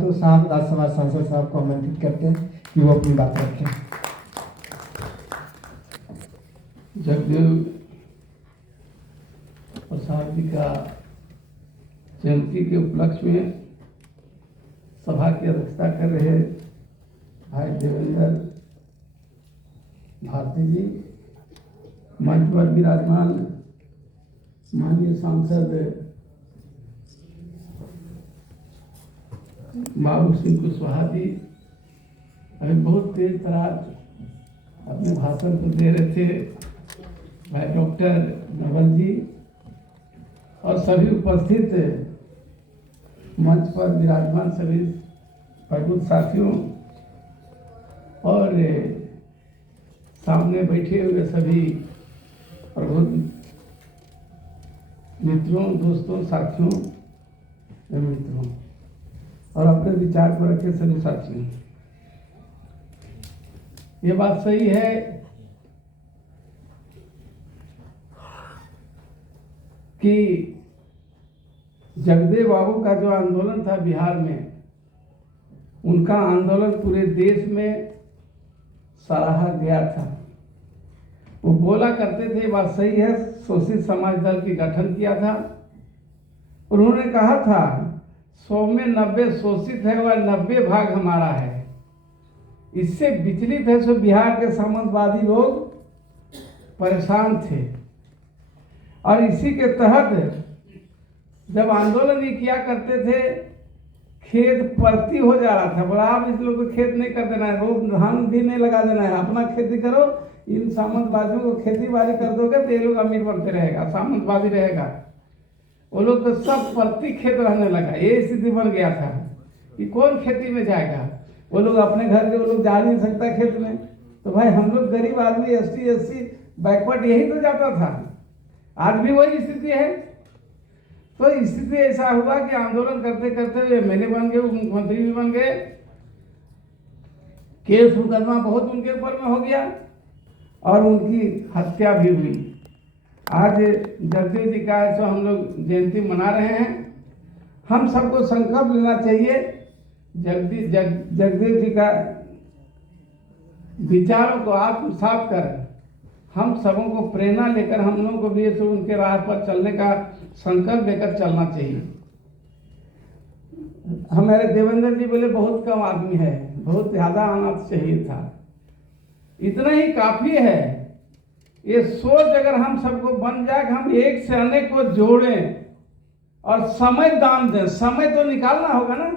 तो साहब राज्यसभा सांसद साहब को आमंत्रित करते हैं कि वो अपनी बात रखें। जगदेव प्रसाद जी का जयंती के उपलक्ष्य में सभा की अध्यक्षता कर रहे भाई देवेंद्र भारती जी, मंच पर विराजमान माननीय सांसद बाबू सिंह कुशवाहा जी अभी बहुत तेज तराज अपने भाषण को दे रहे थे, भाई डॉक्टर नवल जी और सभी उपस्थित मंच पर विराजमान सभी प्रबुद्ध साथियों और सामने बैठे हुए सभी प्रबुद्ध मित्रों, दोस्तों, साथियों एवं मित्रों और अपने विचार को रखे सभी साथियों, ये बात सही है कि जगदेव बाबू का जो आंदोलन था बिहार में, उनका आंदोलन पूरे देश में सराहा गया था। वो बोला करते थे, बात सही है, शोषित समाज दल की गठन किया था। उन्होंने कहा था 100 में 90 शोषित है वह 90 भाग हमारा है। इससे विचलित है सो बिहार के सामंतवादी लोग परेशान थे और इसी के तहत जब आंदोलन ये किया करते थे, खेत परती हो जा रहा था, बोला आप इस लोग को खेत नहीं कर देना है, रोज धान भी नहीं लगा देना है, अपना खेती करो, इन सामंतवादियों को खेती बाड़ी कर दोगे तो ये लोग अमीर बनते रहेगा, सामंतवादी रहेगा। वो लोग तो सब परती खेत रहने लगा, ये स्थिति बन गया था कि कौन खेती में जाएगा। वो लोग अपने घर के वो लोग जा नहीं सकता खेत में, तो भाई हम लोग गरीब आदमी ST SC बैकवर्ड यही तो जाता था। आज भी वही स्थिति है। तो स्थिति ऐसा हुआ कि आंदोलन करते करते MLA बन गए, मुख्यमंत्री भी बन गए, केस मुकदमा बहुत उनके ऊपर में हो गया और उनकी हत्या भी हुई। आज जगदेव जी का जो हम लोग जयंती मना रहे हैं, हम सबको संकल्प लेना चाहिए जगदेव जी का विचारों को आत्मसात कर हम सबों को प्रेरणा लेकर हम लोगों को भी ऐसे उनके राह पर चलने का संकल्प लेकर चलना चाहिए। हमारे देवेंद्र जी बोले बहुत कम आदमी है, बहुत ज्यादा आना चाहिए था, इतना ही काफी है। ये सोच अगर हम सबको बन जाए कि हम एक से अनेक को जोड़ें और समय दान दें, समय तो निकालना होगा ना,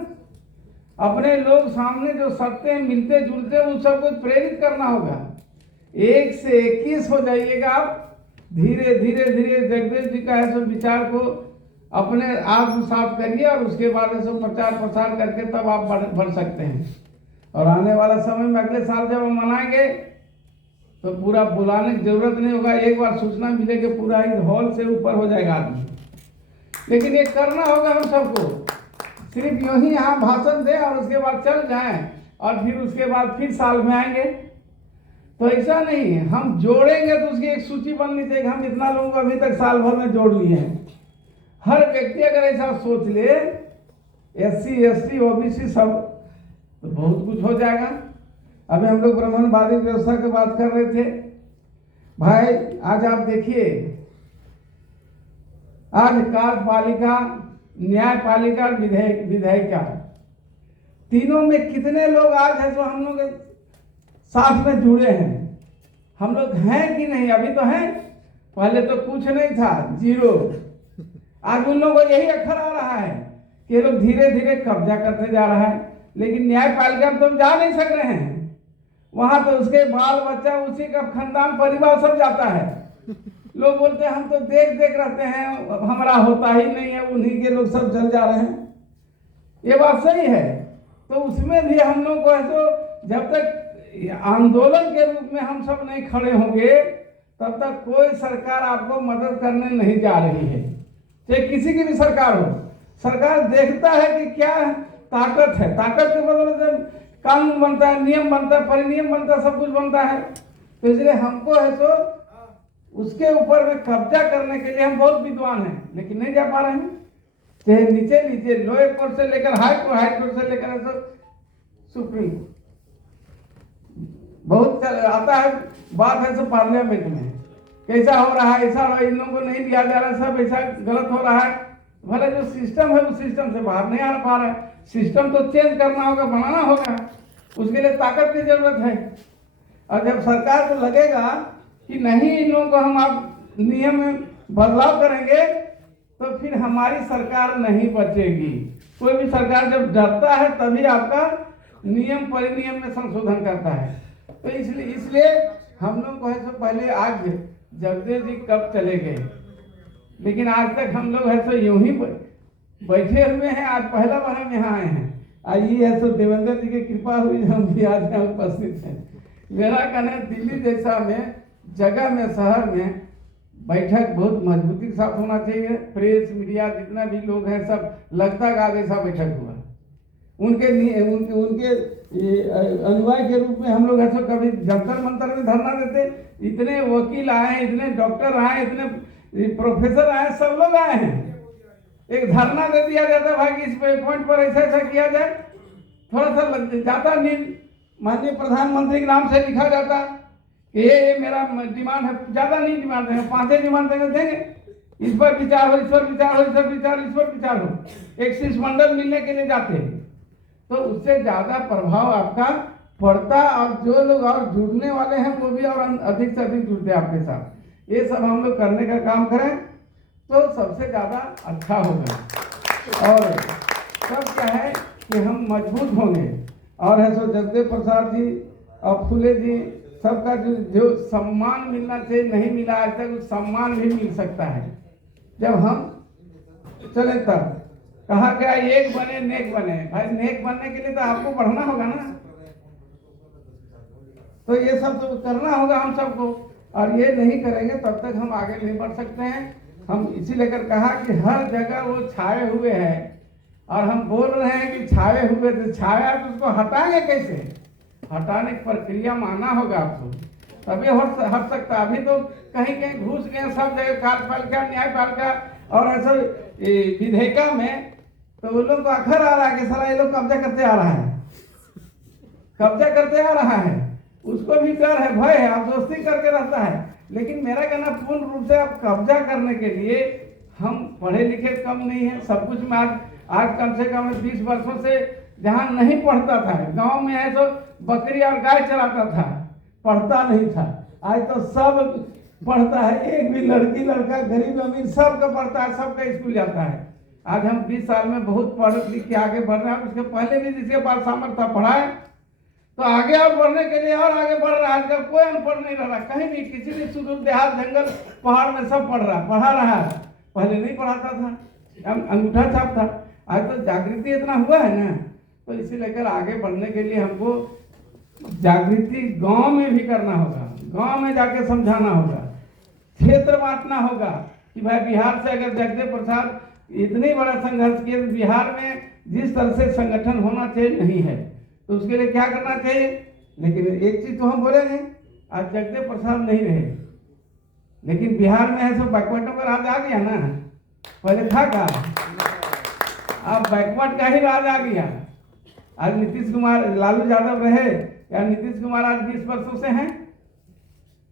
अपने लोग सामने जो सकते हैं मिलते जुलते उन सबको प्रेरित करना होगा। 1 से 21 हो जाइएगा आप, धीरे धीरे धीरे जगदेव जी का ऐसे विचार को अपने आत्मसात करिए और उसके बाद ऐसे प्रचार प्रसार करके तब आप बढ़ सकते हैं। और आने वाला समय में अगले साल जब हम मनाएंगे तो पूरा बुलाने की जरूरत नहीं होगा, एक बार सूचना मिलेगी पूरा इस हॉल से ऊपर हो जाएगा आदमी। लेकिन ये करना होगा हम सबको, सिर्फ यूं ही यहाँ भाषण दें और उसके बाद चल जाएं और फिर उसके बाद फिर साल में आएंगे, तो ऐसा नहीं है। हम जोड़ेंगे तो उसकी एक सूची बननी चाहिए, हम इतना लोगों को अभी तक साल भर में जोड़ लिए हैं। हर व्यक्ति अगर ऐसा सोच ले, SC ST OBC सब, तो बहुत कुछ हो जाएगा। अभी हम लोग ब्राह्मणवादी व्यवस्था की बात कर रहे थे भाई, आज आप देखिए, आज कार्यपालिका, न्यायपालिका, विधायिका, तीनों में कितने लोग आज है जो हम लोग साथ में जुड़े हैं। हम लोग हैं कि नहीं? अभी तो हैं, पहले तो कुछ नहीं था, 0। आज उन लोगों को यही अखर आ रहा है कि लोग धीरे धीरे कब्जा करते जा रहा है। लेकिन न्यायपालिका में तो हम जा नहीं सक रहे हैं, वहां तो उसके बाल बच्चा, उसी का खानदान परिवार सब जाता है। लोग बोलते हैं हम तो देख देख रहते हैं, हमारा होता ही नहीं है, उन्हीं के लोग सब चल जा रहे हैं। ये बात सही है। तो उसमें भी हम लोग को है, तो जब तक आंदोलन के रूप में हम सब नहीं खड़े होंगे तब तक कोई सरकार आपको मदद करने नहीं जा रही है, चाहे किसी की भी सरकार हो। सरकार देखता है कि क्या ताकत है, ताकत के बदले से कानून बनता है, नियम बनता है, परिनियम बनता है, सब कुछ बनता है। तो इसलिए हमको है तो उसके ऊपर में कब्जा करने के लिए हम बहुत विद्वान हैं, लेकिन नहीं जा पा रहे हैं। चाहे नीचे नीचे लोअर कोर्ट से लेकर हाई कोर्ट से लेकर ऐसा सुप्रीम कोर्ट, बहुत आता है बात है सब पार्लियामेंट में, कैसा हो रहा है, ऐसा इन लोगों को नहीं दिया जा रहा है, सब ऐसा गलत हो रहा है। भले जो सिस्टम है उस सिस्टम से बाहर नहीं आ पा रहा है, सिस्टम तो चेंज करना होगा, बनाना होगा, उसके लिए ताकत की जरूरत है। और जब सरकार को लगेगा कि नहीं इन लोगों को हम आप नियम में बदलाव करेंगे तो फिर हमारी सरकार नहीं बचेगी। कोई भी सरकार जब डरता है तभी आपका नियम परिनियम में संशोधन करता है। तो इसलिए हम लोग को है सो पहले आज जगदेव जी कब चले गए, लेकिन आज तक हम लोग है सो यूं ही बैठे हुए हैं। आज पहला बार हम यहाँ आए हैं, आइए है सो देवेंद्र जी की कृपा हुई हम भी आज यहाँ उपस्थित हैं। मेरा कहना है दिल्ली जैसा में जगह में शहर में बैठक बहुत मजबूती के साथ होना चाहिए। प्रेस मीडिया जितना भी लोग हैं सब लगता है आज ऐसा बैठक हुआ, उनके अनुयायी के रूप में हम लोग ऐसा कभी जंतर मंतर में धरना देते, इतने वकील आए, इतने डॉक्टर आए, इतने प्रोफेसर आए, सब लोग आए हैं, एक धरना दे दिया जाता भाई कि इस पॉइंट पर ऐसा ऐसा किया जाए, थोड़ा सा लग जाता नहीं, माननीय प्रधानमंत्री के नाम से लिखा जाता कि ये मेरा डिमांड है, ज्यादा नहीं डिमांड देंगे, 5 डिमांड देंगे, इस पर विचार हो, इस पर विचार हो, इस पर विचार, इस पर विचार हो, एक शिष्टमंडल मिलने के लिए जाते हैं तो उससे ज्यादा प्रभाव आपका पड़ता और जो लोग और जुड़ने वाले हैं वो भी और अधिक से अधिक जुड़ते हैं आपके साथ। ये सब हम लोग करने का काम करें तो सबसे ज्यादा अच्छा होगा। और सब क्या है कि हम मजबूत होंगे। और है सो जगदेव प्रसाद जी और फुले जी सबका जो सम्मान मिलना चाहिए नहीं मिला आज तक, उस सम्मान भी मिल सकता है जब हम चले तब। कहा गया एक बने नेक बने, भाई नेक बनने के लिए तो आपको बढ़ना होगा ना, तो ये सब तो करना होगा हम सबको, और ये नहीं करेंगे तब तक हम आगे नहीं बढ़ सकते हैं। हम इसी लेकर कहा कि हर जगह वो छाए हुए हैं और हम बोल रहे हैं कि छाए हुए थे, छाया तो उसको हटाएंगे कैसे, हटाने की प्रक्रिया माना होगा आपको तभी हट सकता। अभी तो कहीं कहीं घुस गए सब जगह, कार्यपालिका न्यायपालिका और ऐसा विधेयिका में तो उन लोग को अखर आ रहा है कि सारा ये लोग कब्जा करते आ रहा है, कब्जा करते आ रहा है, उसको भी डर है, भय है, आप दोस्ती करके रहता है। लेकिन मेरा कहना पूर्ण रूप से आप कब्जा करने के लिए हम पढ़े लिखे कम नहीं है, सब कुछ में आज कम से कम 20 वर्षों से जहाँ नहीं पढ़ता था, गांव में है तो बकरी और गाय चलाता था, पढ़ता नहीं था, आज तो सब पढ़ता है, एक भी लड़की लड़का गरीब अमीर सबका पढ़ता है, सबका स्कूल जाता है। आज हम 20 साल में बहुत पढ़ लिख के आगे बढ़ रहे हैं। उसके पहले भी जिसके पास सामर्थ्य था पढ़ाए तो आगे और बढ़ने के लिए और आगे बढ़ रहा है। आजकल कोई अनपढ़ नहीं रह रहा, कहीं भी किसी भी सुदूर देहात जंगल पहाड़ में सब पढ़ा रहा है। पहले नहीं पढ़ाता था, अंगूठा छाप था, आज तो जागृति इतना हुआ है ना, तो इसी लेकर आगे बढ़ने के लिए हमको जागृति गांव में भी करना होगा, गांव में जाके समझाना होगा, क्षेत्र बांटना होगा कि भाई बिहार से अगर जगदेव प्रसाद इतनी बड़ा संघर्ष किए तो बिहार में जिस तरह से संगठन होना चाहिए नहीं है, तो उसके लिए क्या करना चाहिए। लेकिन एक चीज तो हम बोलेंगे, आज जगदेव प्रसाद नहीं रहे, लेकिन बिहार में है सब बैकवर्डों का राज आ गया ना, पहले था का, अब बैकवर्ड का ही राज आ गया। आज नीतीश कुमार लालू यादव रहे या नीतीश कुमार आज 20 वर्षों से हैं,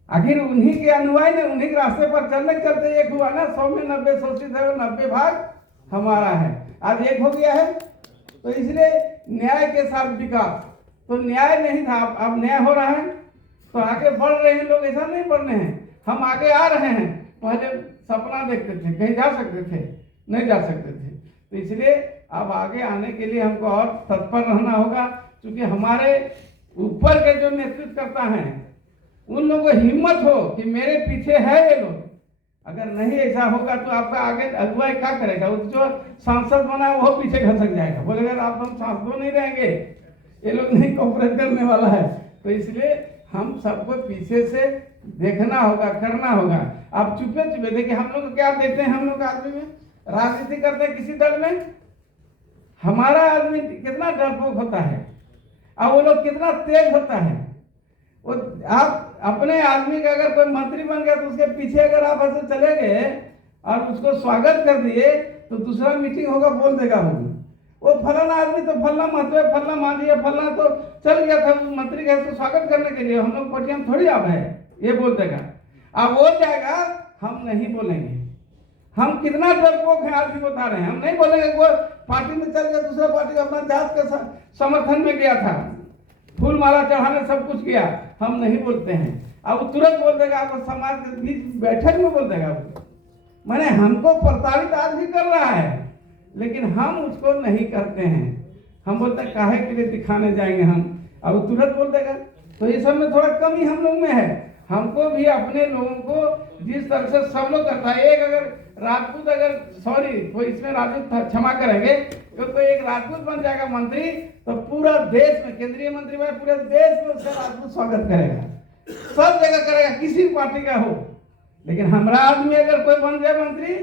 आखिर उन्हीं के अनुयायी ने उन्हीं के रास्ते पर चलने चलते एक हुआ ना, 100 में 90 शोषित है, 90 भाग हमारा है, आज एक हो गया है। तो इसलिए न्याय के साथ विकास, तो न्याय नहीं था, अब न्याय हो रहा है तो आगे बढ़ रहे हैं लोग, ऐसा नहीं बढ़ने हैं, हम आगे आ रहे हैं। पहले सपना देखते थे, कहीं जा सकते थे, नहीं जा सकते थे, तो इसलिए अब आगे आने के लिए हमको और तत्पर रहना होगा। क्योंकि हमारे ऊपर के जो नेतृत्व करता है उन लोगों को हिम्मत हो कि मेरे पीछे है ये लोग, अगर नहीं ऐसा होगा तो आपका आगे अगुवाई क्या करेगा, वो जो सांसद बना है वो पीछे घसक जाएगा, बोलेगा आप हम सांसदों नहीं रहेंगे, ये लोग नहीं कोऑपरेट करने वाला है। तो इसलिए हम सबको पीछे से देखना होगा, करना होगा। आप चुपे चुपे देखिए, हम लोग क्या देखते हैं, हम लोग आदमी में राजनीति करते हैं किसी दल में, हमारा आदमी कितना डरपोक होता है और वो लोग कितना तेज होता है। वो आप अपने आदमी का अगर कोई मंत्री बन गया तो उसके पीछे अगर आप ऐसे चले गए और उसको स्वागत कर दिए तो दूसरा मीटिंग होगा बोल देगा वो फलाना आदमी तो फलना महत्व है, फलना मांझी है, फलना तो चल गया था मंत्री गए तो स्वागत करने के लिए, हम लोग पटियाम थोड़ी अब है, ये बोल देगा। अब वो जाएगा, हम नहीं बोलेंगे। हम कितना डरपोक है आदमी बता रहे हैं, हम नहीं बोलेंगे। वो पार्टी में चल गया, दूसरा पार्टी अपना जात का समर्थन में गया था, फूल माला चढ़ाने सब कुछ किया, हम नहीं बोलते हैं। अब वो तुरंत बोल देगा, आपको समाज के बीच बैठक में बोल देगा। मैंने हमको प्रताड़ित आदमी कर रहा है, लेकिन हम उसको नहीं करते हैं। हम बोलते हैं काहे के लिए दिखाने जाएंगे हम, अब वो तुरंत बोल देगा। तो ये सब में थोड़ा कमी हम लोग में है। हमको भी अपने लोगों को जिस तरह से सब लोग करता है, एक अगर राजपूत, अगर सॉरी कोई इसमें राजपूत क्षमा करेंगे, तो एक राजपूत बन जाएगा मंत्री, तो पूरा देश में केंद्रीय मंत्री में पूरे देश में उसका राजपूत स्वागत करेगा, सब जगह करेगा, किसी पार्टी का हो। लेकिन हमारा आदमी अगर कोई बन जाए मंत्री,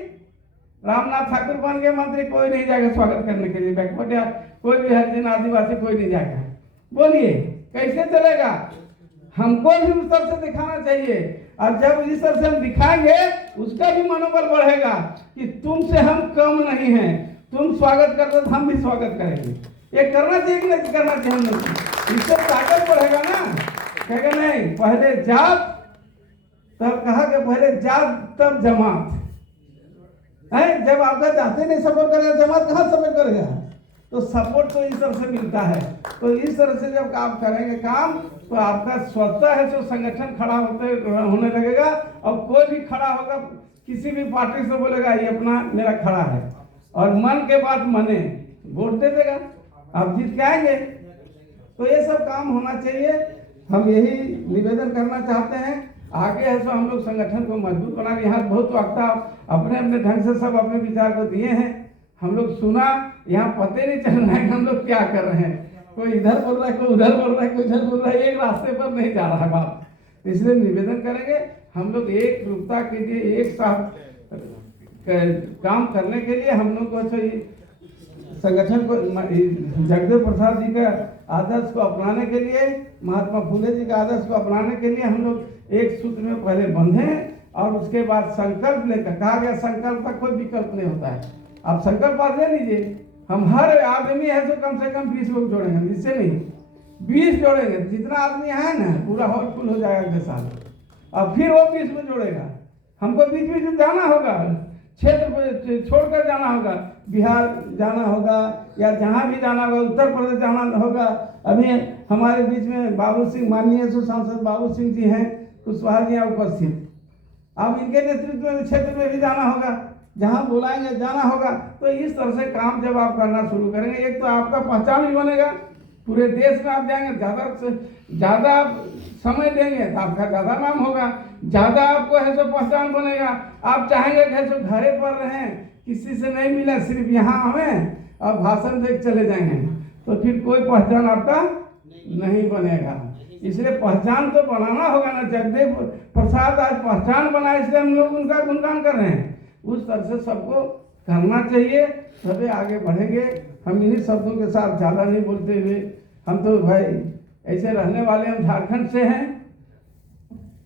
रामनाथ ठाकुर बन गए मंत्री, कोई नहीं जाएगा स्वागत करने के लिए, बैकवर्ड या कोई भी हरिजन आदिवासी कोई नहीं जाएगा। बोलिए कैसे चलेगा? हमको भी उस तरह से दिखाना चाहिए, और जब इस तरह से हम दिखाएंगे उसका भी मनोबल बढ़ेगा कि तुमसे हम कम नहीं हैं, तुम स्वागत करते तो हम भी स्वागत करेंगे। ये करना चाहिए कि नहीं करना चाहिए हम लोग? इससे ताकत बढ़ेगा ना। कहेगा नहीं पहले जात, तब कहा कि पहले जात तब जमात है। जब आपका जाते नहीं सपोर्ट करेगा, जमात कहाँ सपोर्ट करेगा? तो सपोर्ट तो इस तरह से मिलता है। तो इस तरह से जब आप करेंगे काम, तो आपका स्वतः है जो संगठन खड़ा होने लगेगा, और कोई भी खड़ा होगा किसी भी पार्टी से बोलेगा ये अपना मेरा खड़ा है, और मन के बात मने वोट दे देगा, आप जीत के आएंगे। तो ये सब काम होना चाहिए। हम यही निवेदन करना चाहते हैं। आगे है सो हम लोग संगठन को मजबूत बना, यहाँ बहुत वक्ता अपने अपने ढंग से सब अपने विचार को दिए हैं, हम लोग सुना। यहाँ पते नहीं चल रहा है कि हम लोग क्या कर रहे हैं, कोई इधर बोल रहा है, कोई उधर बोल रहा है, कोई उधर बोल रहा है, एक रास्ते पर नहीं जा रहा है बात। इसलिए निवेदन करेंगे हम लोग एक रूपता के लिए, एक साथ काम करने के लिए हम लोग को संगठन को जगदेव प्रसाद जी का आदर्श को अपनाने के लिए, महात्मा फुले जी का आदर्श को अपनाने के लिए हम लोग एक सूत्र में पहले बंधे, और उसके बाद संकल्प लेकर, कहा गया संकल्प का कोई विकल्प नहीं होता है। आप संकल्प आज ले लीजिए, हम हर आदमी है तो कम से कम 20 लोग जोड़ेंगे, इससे नहीं 20 जोड़ेंगे, जितना आदमी है ना पूरा हॉल फुल हो जाएगा अगले साल, और फिर वो 20 में जोड़ेगा। हमको बीच बीच में जाना होगा, क्षेत्र छोड़कर जाना होगा, बिहार जाना होगा या जहाँ भी जाना होगा, उत्तर प्रदेश जाना होगा। अभी हमारे बीच में बाबू सिंह, माननीय सांसद बाबू सिंह जी हैं, कुशवाहा जी हैं उपस्थित। अब इनके नेतृत्व में क्षेत्र में भी जाना होगा, जहाँ बुलाएंगे जाना होगा। तो इस तरह से काम जब आप करना शुरू करेंगे, एक तो आपका पहचान भी बनेगा, पूरे देश में आप जाएंगे, ज़्यादा से ज़्यादा आप समय देंगे तो आपका ज़्यादा नाम होगा, ज़्यादा आपको है सो पहचान बनेगा। आप चाहेंगे कि सो घरे पर रहें, किसी से नहीं मिले, सिर्फ यहाँ हमें और भाषण देख चले जाएंगे, तो फिर कोई पहचान आपका नहीं बनेगा। इसलिए पहचान तो बनाना होगा ना। जगदेव प्रसाद आज पहचान बनाए, इसलिए हम लोग उनका गुणगान कर रहे हैं। उस तरह से सबको करना चाहिए, तभी आगे बढ़ेंगे। हम इन्हीं शब्दों के साथ ज़्यादा नहीं बोलते हुए, हम तो भाई ऐसे रहने वाले, हम झारखंड से हैं,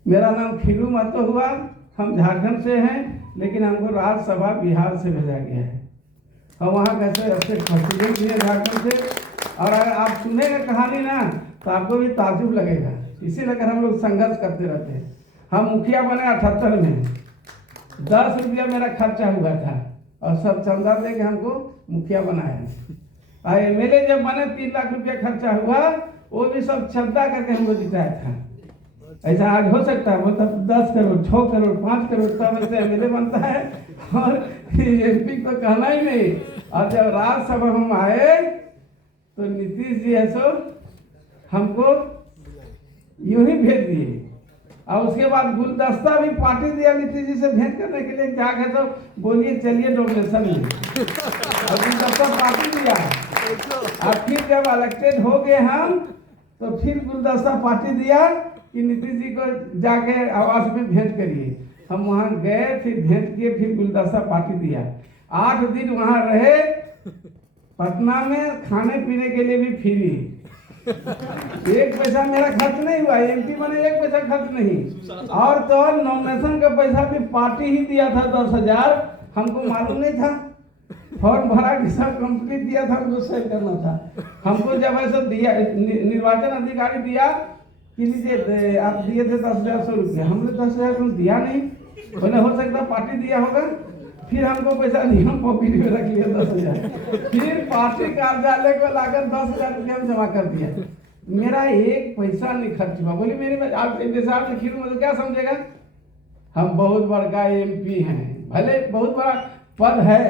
मेरा नाम खीरू महतो हुआ, हम झारखंड से हैं, लेकिन हमको राज्यसभा बिहार से भेजा गया है। हम वहाँ कैसे ऐसे प्रेसिडेंट भी हैं झारखंड से, और अगर आप सुनेंगे कहानी ना तो आपको भी ताजुब लगेगा। इसी लेकर हम लोग संघर्ष करते रहते हैं। हम मुखिया बने 78 में, 10 रुपया मेरा खर्चा हुआ था, और सब चंदा दे के हमको मुखिया बनाया। और MLA जब बने 3 लाख रुपया खर्चा हुआ, वो भी सब चंदा करके हमको जिताया था। ऐसा आज हो सकता है? मतलब 10 करोड़, 6 करोड़, 5 करोड़ तब ऐसे MLA बनता है, और MP तो कहना ही नहीं। और जब राज्यसभा हम आए तो नीतीश जी है सो हमको यूं ही भेज दिए, और उसके बाद गुलदस्ता भी पार्टी दिया नीतीश जी से भेंट करने के लिए, जाके तो बोलिए चलिए डोनेशन में, और गुलदस्ता पार्टी दिया। और फिर जब इलेक्टेड हो गए हम, तो फिर गुलदस्ता पार्टी दिया कि नीतीश जी को जाके आवास में भेंट करिए। हम वहाँ गए, फिर भेंट किए, फिर गुलदस्ता पार्टी दिया। 8 दिन वहाँ रहे, पटना में खाने पीने के लिए भी फ्री, 1 पैसा मेरा खर्च नहीं हुआ, MP बने 1 पैसा खर्च नहीं। और तो नॉमिनेशन का पैसा भी पार्टी ही दिया था 10,000, हमको मालूम नहीं था। फॉर्म भरा कि सब कंप्लीट दिया था, हमको सेल करना था। हमको जब ऐसा दिया निर्वाचन अधिकारी दिया कि लीजिए आप दिए थे 10,100 रुपया, हमने 10,000 दिया नहीं, बोले हो सकता पार्टी दिया होगा। फिर हमको पैसा नहीं, हम पॉकेट में रख लिया 10,000। फिर पार्टी कार्यालय को लाकर 10,000 रुपया हम जमा कर दिया। मेरा एक पैसा नहीं खर्च हुआ। बोली मेरी आप जैसे आप लिखी मतलब क्या समझेगा, हम बहुत बड़का MP हैं, भले बहुत बड़ा पद है,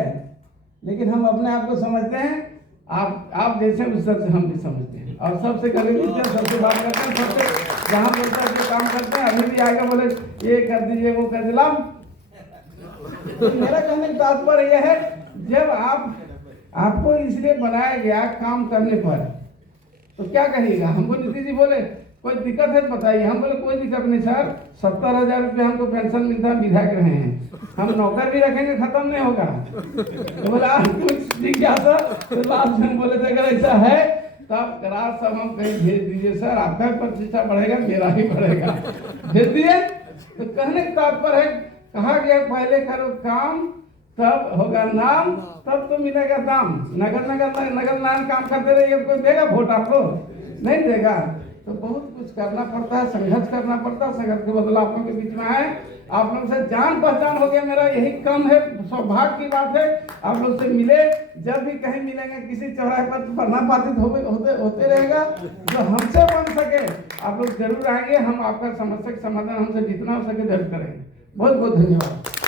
लेकिन हम अपने आप को समझते हैं आप जैसे उस सबसे हम भी समझते हैं, और सबसे गरीब मिलते हैं, सबसे बात करते हैं, सबसे जहाँ बोलता है काम करते हैं। अभी भी आएगा बोले ये कर दीजिए वो कर दिला। तो मेरा कहने का तात्पर्य यह है, जब आपको इसलिए बनाया गया काम करने पर, तो क्या कहिएगा। हमको नीतीश जी बोले कोई दिक्कत है बताइए, हम बोले कोई दिक्कत नहीं सर, 70,000 रुपये हमको पेंशन मिलता है, विधायक रहे हैं, हम नौकर भी रखेंगे, खत्म नहीं होगा। तो बोला कुछ जिज्ञासा, तो लास्ट में बोले थे अगर ऐसा है तब रात सब हम कहीं भेज दीजिए सर, आपका प्रतिष्ठा बढ़ेगा, मेरा ही बढ़ेगा, भेज दिए। तो कहने का तात्पर्य है, कहा गया पहले करो काम तब होगा नाम, तब तो मिलेगा दाम। नगर नारायण काम करते रहिए, कोई देगा वोट आपको? नहीं देगा। तो बहुत कुछ करना पड़ता है, संघर्ष करना पड़ता है। संघर्ष के बदला आप लोगों के बीच में आए, आप लोग से जान पहचान हो गया, मेरा यही कम है, सौभाग्य की बात है। आप लोग से मिले, जब भी कहीं मिलेंगे किसी चौराहे पर, पढ़ना बाधित होते रहेगा, जो हमसे बन सके आप लोग जरूर आएंगे, हम आपका समस्या का समाधान हमसे जितना हो सके जरूर करेंगे। बहुत बहुत धन्यवाद।